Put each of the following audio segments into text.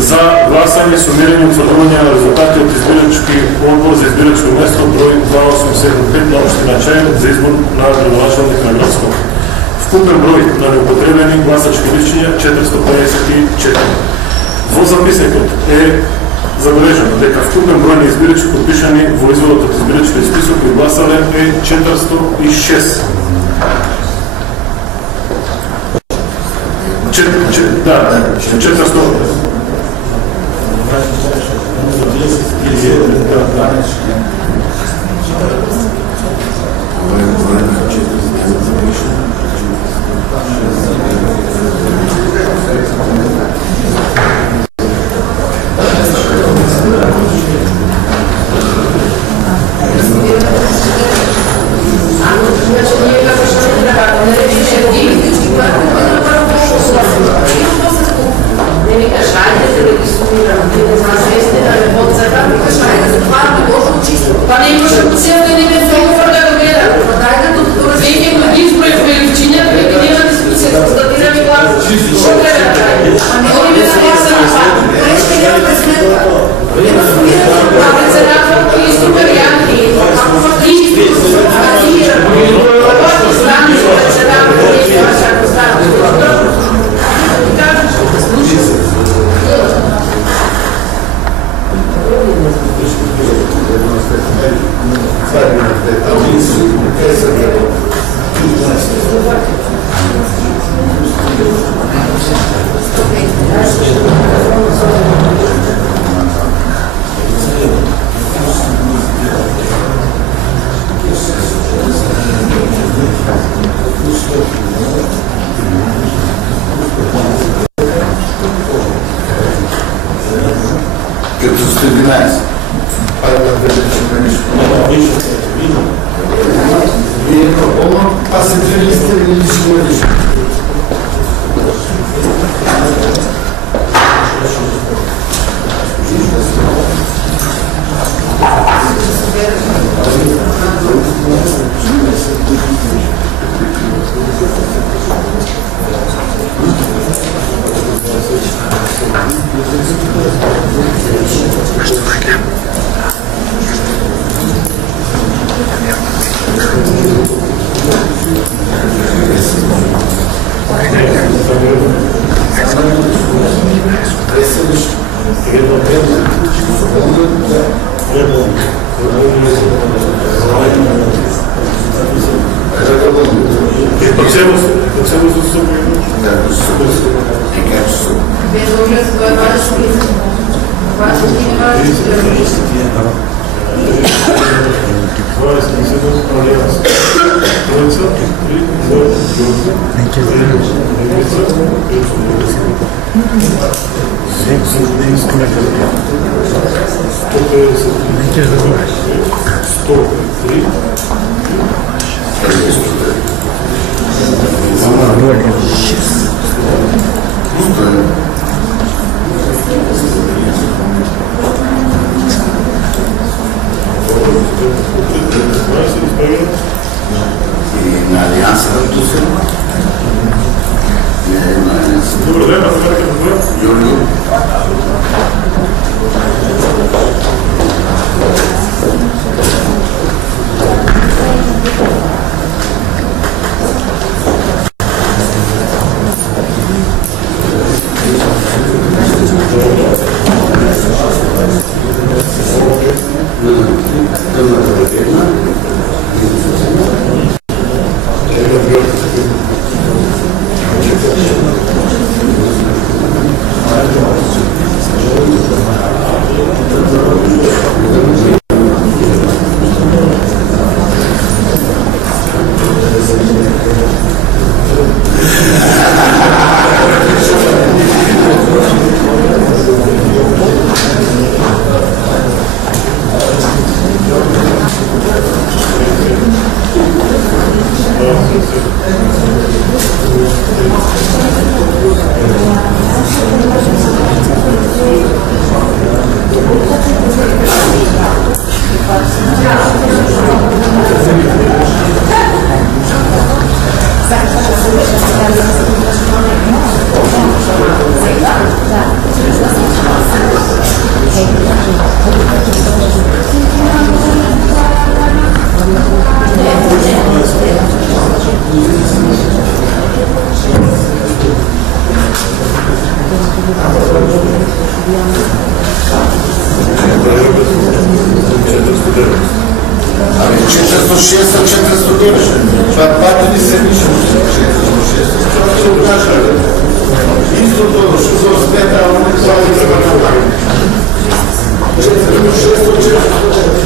За гласanje сумирани утвърдувания на резултати от избирачки отбор за избирачко место брой 285 на община Чаен за избор на градоначалник на град Скопје. Вкупен број на неупотребени гласачки листиња 454. Во записникот е забележено дека вкупен број на избирачи подпишани во изводот од избирачкиот список кои гласале е 406. Да, 400. Ами 406-409. Това пак не се вижда. 406. Истото, що за успеха, но не това не се върна. 406-409.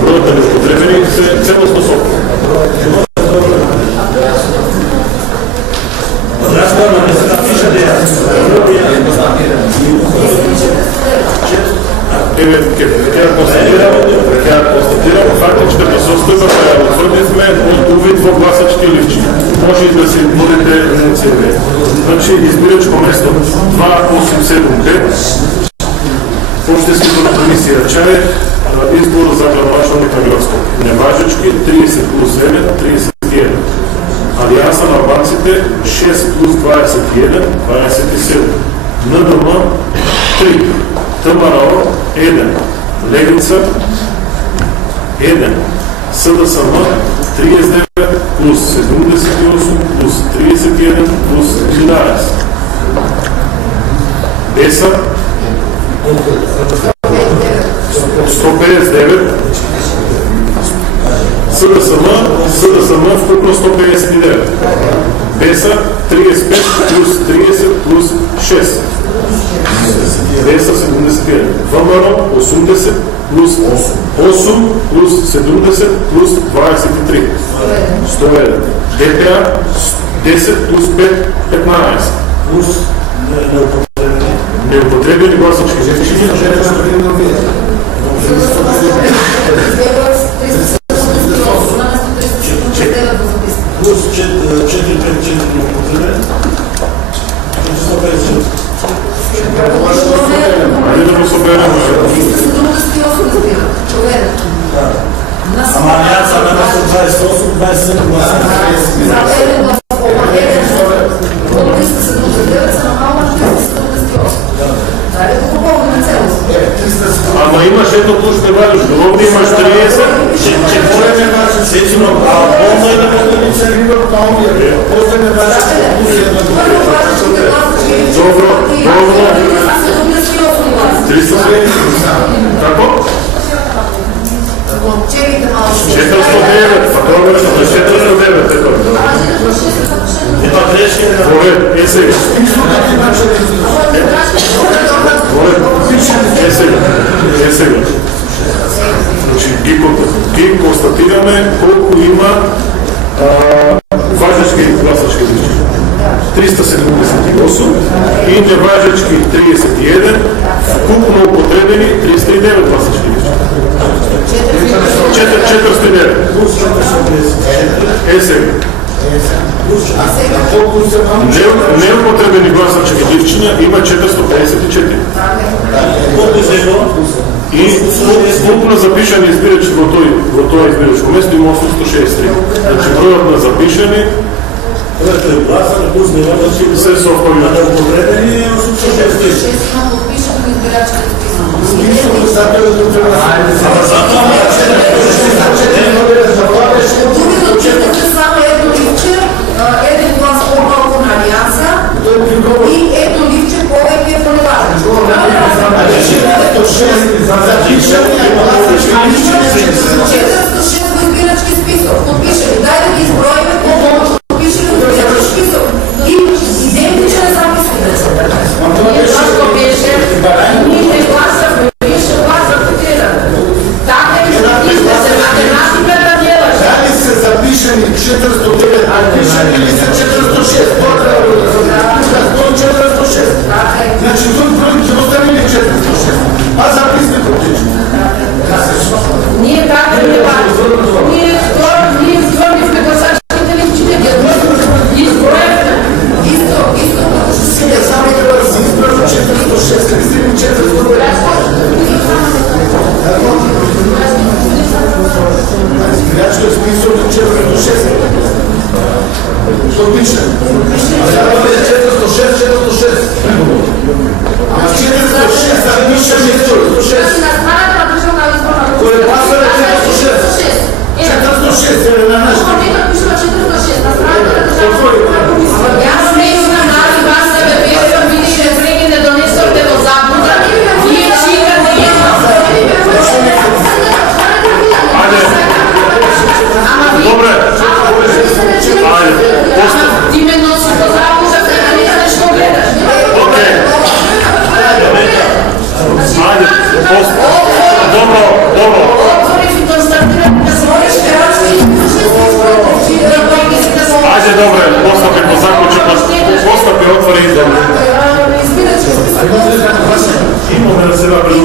Броят на употребени се цялостно соко. Констатирам фактичната состојба која утврдивме од увид во гласачки листчи. Може и да се водите на ЦВ. Значи, избирачко место 2875, Општинската комисија Чај, избор за градоначалник на градско. Неважечки 30 плюс 9, 31. Алијанса на албанците 6 плюс 21, 27. НДМ 3. ТМРО 1. Левица 1. СДСМ 39 плюс 78 плюс 31 плюс 11. БЕСА 159. СДСМ вкупно 159. БЕСА 35 плюс 30 плюс 6. БЕСА 71. ВМРО 80 плюс 8 плюс 70 плюс 23. 101. ДПА 10 плюс 5 15. Плюс неупотребени гласачки листчиња. Плюс 454 неупотребени. Айде да го соберем. Ама Алијанса на 28, 27 гласа. Ама имаш едно плюс не вадиш, овде имаш 30. Че поле не важи, сетимо, а полно е да бъде се риба от Аумия. После не важи, плюс една Добро. 300. Како? 409, па добро, 409, ето. Ема грешки е на... Оле, е сега. Е сега. Значи, ги констатираме колко има важечки гласачки листчи. 378 и неважечки 31, вкупно употребени 309 гласачки листчи. 409. Е сега. Неупотребени гласачки листчиња има 454. И вкупно запишани избирачи во тоа избирачко место има 863. Значи бројот на запишани се совпаѓа. Неупотребени е 860. Един глас по-малко на Алијанса и едно ливче повеќе по неважно. 406 во избирачки список подпишани. Дај да ги изброиме колку подпишани во избирачки список и идентичен запис. Зашто беше ние гласавме, беше гласав потеран. Така е, математиката делаш. Дали се запишени 406 Бирачки список от 4 до 6. Що пише? А сега бъде 406, 406. А 406, да пише 406. Кой е пасър е 406? 406 е на нашата. Добре. Ти ме носи по работа, да не нещо гледаш. Окей. Айде, добро. Айде, добре, постъпи по заключи, постъпи отвори и добре. Имаме да се направи.